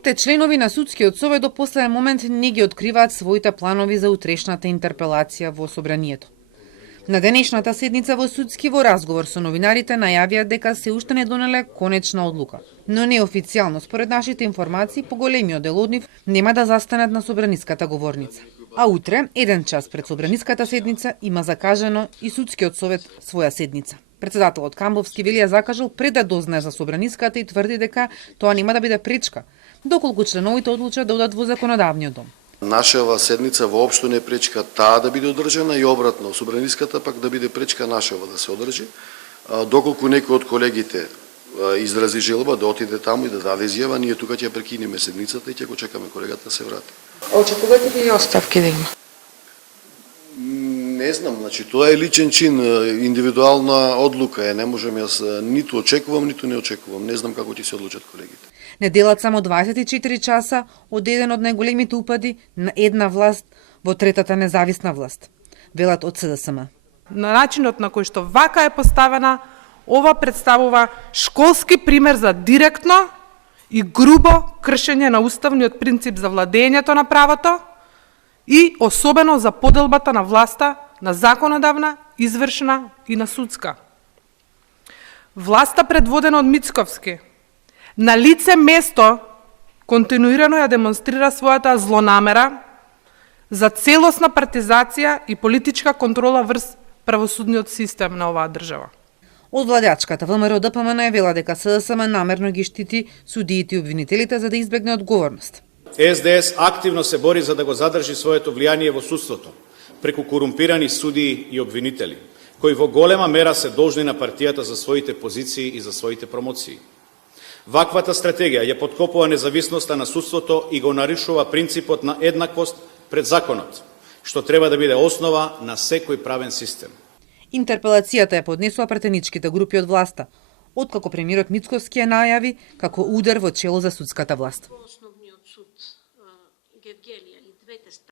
Самите членови на Судскиот совет до последен момент не ги откриваат своите планови за утрешната интерпелација во собранието. На денешната седница во Судски во разговор со новинарите најавија дека се уште не донеле конечна одлука, но неофицијално според нашите информации поголемиот дел од нив нема да застанат на собраниската говорница. А утре, 1 час пред собраниската седница, има закажано и Судскиот совет своја седница. Председателот Камбовски вели ја закажал пред да дознае за собраниската и тврди дека тоа нема да биде пречка, доколку членовите одлучат да одат во законодавниот дом. Нашава седница воопшто не пречка таа да биде одржана и обратно, собраниската пак да биде пречка нашава да се одржи, доколку некој од колегите изрази желба да отиде таму и да даде изјава, ние тука ќе прекинеме седницата и ќе го чекаме колегата да се врати. Очекувате ли оставки да има? Не знам, значи тоа е личен чин, индивидуална одлука е, не можам јас ниту очекувам, ниту не очекувам, не знам како ќе се одлучат колегите. Неделат само 24 часа од еден од најголемите упади на една власт во третата независна власт, велат од СДСМ. На начинот на кој што вака е поставена, ова представува школски пример за директно и грубо кршење на уставниот принцип за владењето на правото и особено за поделбата на власта на законодавна, извршна и на судска. Власта предводена од Мицковски на лице место континуирано ја демонстрира својата злонамера за целосна партизација и политичка контрола врз правосудниот систем на оваа држава. Од владеачката ВМРО ДПМН е вела дека СДСМ намерно ги штити судиите и обвинителите за да избегне одговорност. СДС активно се бори за да го задржи своето влијание во судството, преку корумпирани судии и обвинители, кои во голема мера се должни на партијата за своите позиции и за своите промоции. Ваквата стратегија ја подкопува независноста на судството и го нарушува принципот на еднаквост пред законот, што треба да биде основа на секој правен систем. Интерпелацијата ја поднесува претеничките групи од власта, откако премиерот Мицковски ја најави како удар во чело за судската власт. Основниот суд Гевгели